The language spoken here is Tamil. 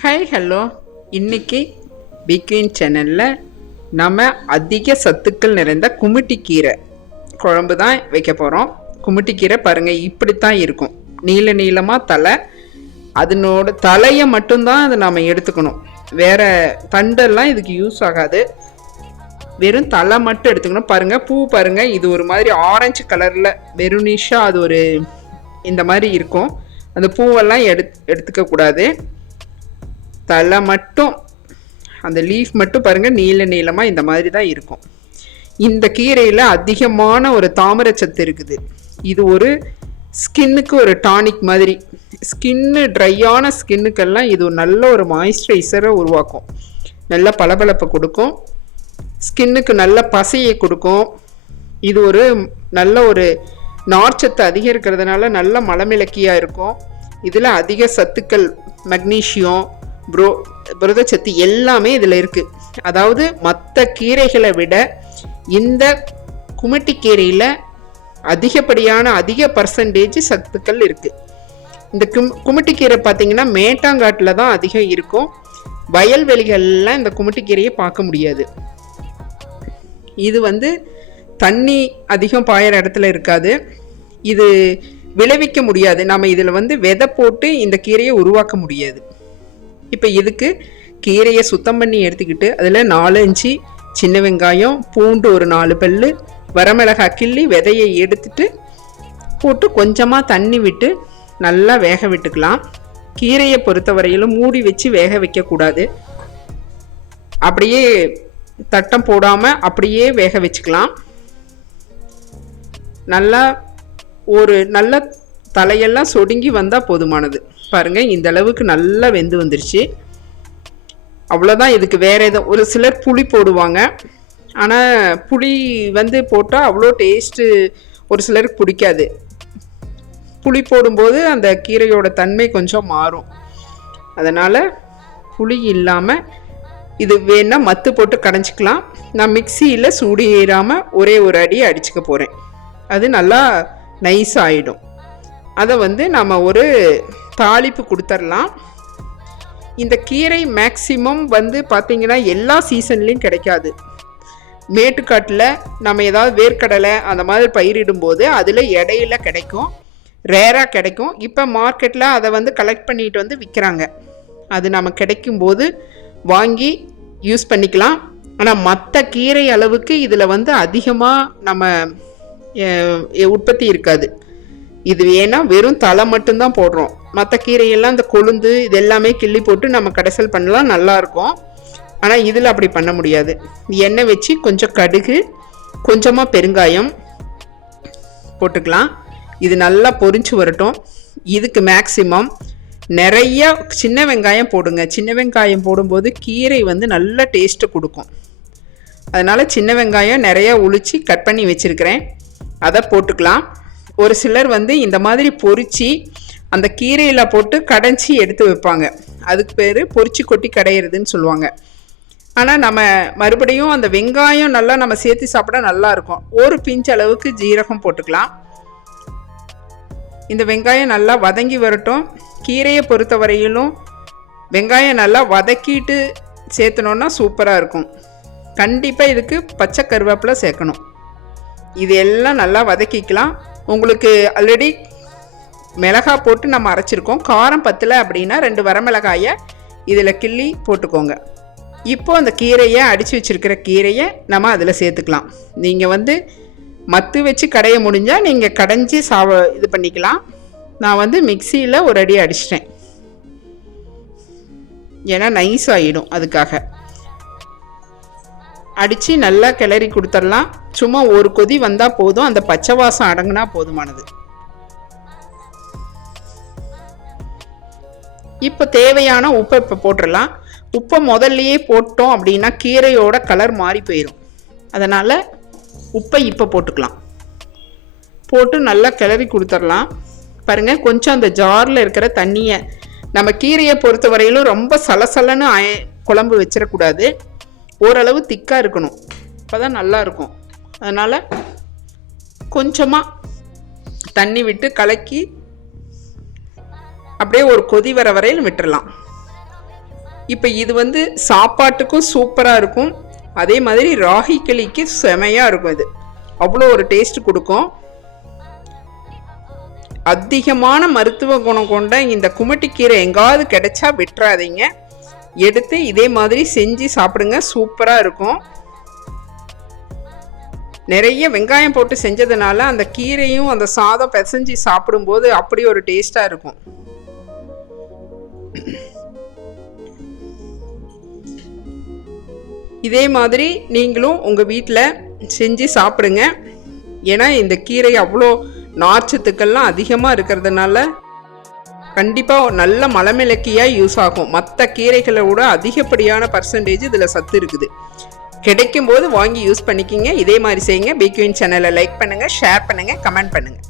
Hi hello. இன்னைக்கு பிக்வீன் சேனலில் நம்ம அதிக சத்துக்கள் நிறைந்த குமிட்டிக்கீரை குழம்பு தான் வைக்க போகிறோம். குமிட்டிக்கீரை பாருங்கள், இப்படித்தான் இருக்கும். நீள நீளமாக தலை, அதனோட தலையை மட்டும்தான் அதை நாம் எடுத்துக்கணும். வேறு தண்டெல்லாம் இதுக்கு யூஸ் ஆகாது. வெறும் தலை மட்டும் எடுத்துக்கணும். பாருங்கள், பூ பாருங்கள், இது ஒரு மாதிரி ஆரஞ்சு கலரில் வெறுனிஷாக அது ஒரு இந்த மாதிரி இருக்கும். அந்த பூவெல்லாம் எடுத்துக்கக்கூடாது. தலை மட்டும், அந்த லீஃப் மட்டும் பாருங்கள் நீள நீளமாக இந்த மாதிரி தான் இருக்கும். இந்த கீரையில் அதிகமான ஒரு தாமிரச்சத்து இருக்குது. இது ஒரு ஸ்கின்னுக்கு ஒரு டானிக் மாதிரி. ஸ்கின்னு ட்ரையான ஸ்கின்னுக்கெல்லாம் இது நல்ல ஒரு மாய்ஸ்சரைசரை உருவாக்கும். நல்ல பளபளப்பை கொடுக்கும். ஸ்கின்னுக்கு நல்ல பசையை கொடுக்கும். இது ஒரு நல்ல ஒரு நார்ச்சத்து அதிகரிக்கிறதுனால நல்ல மலமிளக்கியாக இருக்கும். இதில் அதிக சத்துக்கள், மக்னீஷியம், புரதச்சத்து எல்லாமே இதில் இருக்குது. அதாவது மற்ற கீரைகளை விட இந்த குமிட்டிக்கீரையில் அதிக பர்சன்டேஜ் சத்துக்கள் இருக்குது. இந்த குமிட்டிக்கீரை பார்த்திங்கன்னா மேட்டாங்காட்டில் தான் அதிகம் இருக்கும். வயல்வெளிகள்லாம் இந்த குமிட்டிக்கீரையை பார்க்க முடியாது. இது தண்ணி அதிகம் பாயிற இடத்துல இருக்காது. இது விளைவிக்க முடியாது. நம்ம இதில் விதை போட்டு இந்த கீரையை உருவாக்க முடியாது. இப்போ இதுக்கு கீரையை சுத்தம் பண்ணி எடுத்துக்கிட்டு அதில் 4-5 சின்ன வெங்காயம், பூண்டு ஒரு 4 பல்லு, வரமிளகாய் கிள்ளி விதையை எடுத்துட்டு போட்டு கொஞ்சமாக தண்ணி விட்டு நல்லா வேக விட்டுக்கலாம். கீரையை பொறுத்தவரையிலும் மூடி வச்சு வேக வைக்கக்கூடாது. அப்படியே தட்டம் போடாமல் அப்படியே வேக வச்சுக்கலாம். நல்லா ஒரு நல்ல தலையெல்லாம் சொடுங்கி வந்தால் போதுமானது. பாருங்கள், இந்த அளவுக்கு நல்லா வெந்து வந்துருச்சு. அவ்வளோதான். இதுக்கு வேறு எதுவும், ஒரு சிலர் புளி போடுவாங்க. ஆனால் புளி போட்டால் அவ்வளோ டேஸ்ட்டு ஒரு சிலருக்கு பிடிக்காது. புளி போடும்போது அந்த கீரையோட தன்மை கொஞ்சம் மாறும். அதனால் புளி இல்லாமல் இது வேணால் மத்து போட்டு கடைஞ்சிக்கலாம். நான் மிக்சியில் சூடு ஏறாமல் ஒரே ஒரு அடி அடிச்சுக்க போகிறேன். அது நல்லா நைஸ் ஆகிடும். அதை நம்ம ஒரு தாளிப்பு கொடுத்துடலாம். இந்த கீரை மேக்சிமம் பார்த்திங்கன்னா எல்லா சீசன்லேயும் கிடைக்காது. மேட்டுக்காட்டில் நம்ம ஏதாவது வேர்க்கடலை அந்த மாதிரி பயிரிடும்போது அதில் இடையில கிடைக்கும், ரேராக கிடைக்கும். இப்போ மார்க்கெட்டில் அதை கலெக்ட் பண்ணிட்டு விற்கிறாங்க. அது நம்ம கிடைக்கும்போது வாங்கி யூஸ் பண்ணிக்கலாம். ஆனால் மற்ற கீரை அளவுக்கு இதில் அதிகமாக நம்ம உற்பத்தி இருக்காது. இது ஏன்னா வெறும் தலை மட்டும்தான் போடுறோம். மற்ற கீரையெல்லாம் இந்த கொழுந்து இது எல்லாமே கிள்ளி போட்டு நம்ம கடைசல் பண்ணலாம், நல்லாயிருக்கும். ஆனால் இதில் அப்படி பண்ண முடியாது. எண்ணெய் வச்சு கொஞ்சம் கடுகு, கொஞ்சமாக பெருங்காயம் போட்டுக்கலாம். இது நல்லா பொரிஞ்சு வரட்டும். இதுக்கு மேக்சிமம் நிறைய சின்ன வெங்காயம் போடுங்க. சின்ன வெங்காயம் போடும்போது கீரை நல்ல டேஸ்ட்டு கொடுக்கும். அதனால் சின்ன வெங்காயம் நிறையா உளிச்சு கட் பண்ணி வச்சுருக்கிறேன், அதை போட்டுக்கலாம். ஒரு சிலர் இந்த மாதிரி பொரிச்சு அந்த கீரையில் போட்டு கடைஞ்சி எடுத்து வைப்பாங்க. அதுக்கு பேர் பொரிச்சு கொட்டி கடையிறதுன்னு சொல்லுவாங்க. ஆனால் நம்ம மறுபடியும் அந்த வெங்காயம் நல்லா நம்ம சேர்த்து சாப்பிட நல்லாயிருக்கும். ஒரு பிஞ்ச் அளவுக்கு ஜீரகம் போட்டுக்கலாம். இந்த வெங்காயம் நல்லா வதங்கி வரட்டும். கீரையை பொறுத்த வரையிலும் வெங்காயம் நல்லா வதக்கிட்டு சேர்த்தனோன்னா சூப்பராக இருக்கும். கண்டிப்பாக இதுக்கு பச்சை கருவேப்பிலை சேர்க்கணும். இது எல்லாம் நல்லா வதக்கிக்கலாம். உங்களுக்கு ஆல்ரெடி மிளகாய் போட்டு நம்ம அரைச்சிருக்கோம். காரம் பத்தலை அப்படின்னா 2 வரமிளகாயை இதில் கிள்ளி போட்டுக்கோங்க. இப்போது அந்த கீரையை அடித்து வச்சுருக்கிற கீரையை நம்ம அதில் சேர்த்துக்கலாம். நீங்கள் மத்து வச்சு கடைய முடிஞ்சால் நீங்கள் கடைஞ்சி இது பண்ணிக்கலாம். நான் மிக்சியில் ஒரு அடி அடிச்சிட்டேன், ஏன்னா நைஸ் ஆகிடும். அதுக்காக அடித்து நல்லா கிளறி கொடுத்துடலாம். சும்மா ஒரு கொதி வந்தால் போதும். அந்த பச்சை வாசம் அடங்கினா போதுமானது. இப்போ தேவையான உப்பை இப்போ போட்டுடலாம். உப்பை முதல்லையே போட்டோம் அப்படின்னா கீரையோட கலர் மாறி போயிடும். அதனால் உப்பை இப்போ போட்டுக்கலாம். போட்டு நல்லா கிளறி கொடுத்துடலாம். பாருங்கள், கொஞ்சம் அந்த ஜாரில் இருக்கிற தண்ணியை, நம்ம கீரையை பொறுத்த வரையிலும் ரொம்ப சலசலன்னு குழம்பு வச்சிடக்கூடாது. ஓரளவு திக்காக இருக்கணும், அப்போ தான் நல்லாயிருக்கும். அதனால் கொஞ்சமாக தண்ணி விட்டு கலக்கி அப்படியே ஒரு கொதி வர வரையில் விட்டுடலாம். இப்போ இது வந்து சாப்பாட்டுக்கும் சூப்பராக இருக்கும். அதே மாதிரி ராகி களிக்கு செமையாக இருக்கும். இது அவ்வளோ ஒரு டேஸ்ட் கொடுக்கும். அதிகமான மருத்துவ குணம் கொண்ட இந்த குமட்டிக்கீரை எங்காவது கிடைச்சா விட்டுறாதீங்க. எடுத்து இதே மாதிரி செஞ்சு சாப்பிடுங்க, சூப்பராக இருக்கும். நிறைய வெங்காயம் போட்டு செஞ்சதுனால அந்த கீரையும் அந்த சாதம் பிசைஞ்சு சாப்பிடும்போது அப்படி ஒரு டேஸ்டாக இருக்கும். இதே மாதிரி நீங்களும் உங்கள் வீட்டில் செஞ்சு சாப்பிடுங்க. ஏன்னா இந்த கீரை அவ்வளோ நார்ச்சத்துக்கள்லாம் அதிகமாக இருக்கிறதுனால கண்டிப்பாக நல்ல மலமிளக்கியாக யூஸ் ஆகும். மற்ற கீரைகளை விட அதிகப்படியான பர்சன்டேஜ் இதில் சத்து இருக்குது. கிடைக்கும் போது வாங்கி யூஸ் பண்ணிக்கிங்க. இதே மாதிரி செய்யுங்க. பிக்யூன் சேனலை லைக் பண்ணுங்கள், ஷேர் பண்ணுங்கள், கமெண்ட் பண்ணுங்கள்.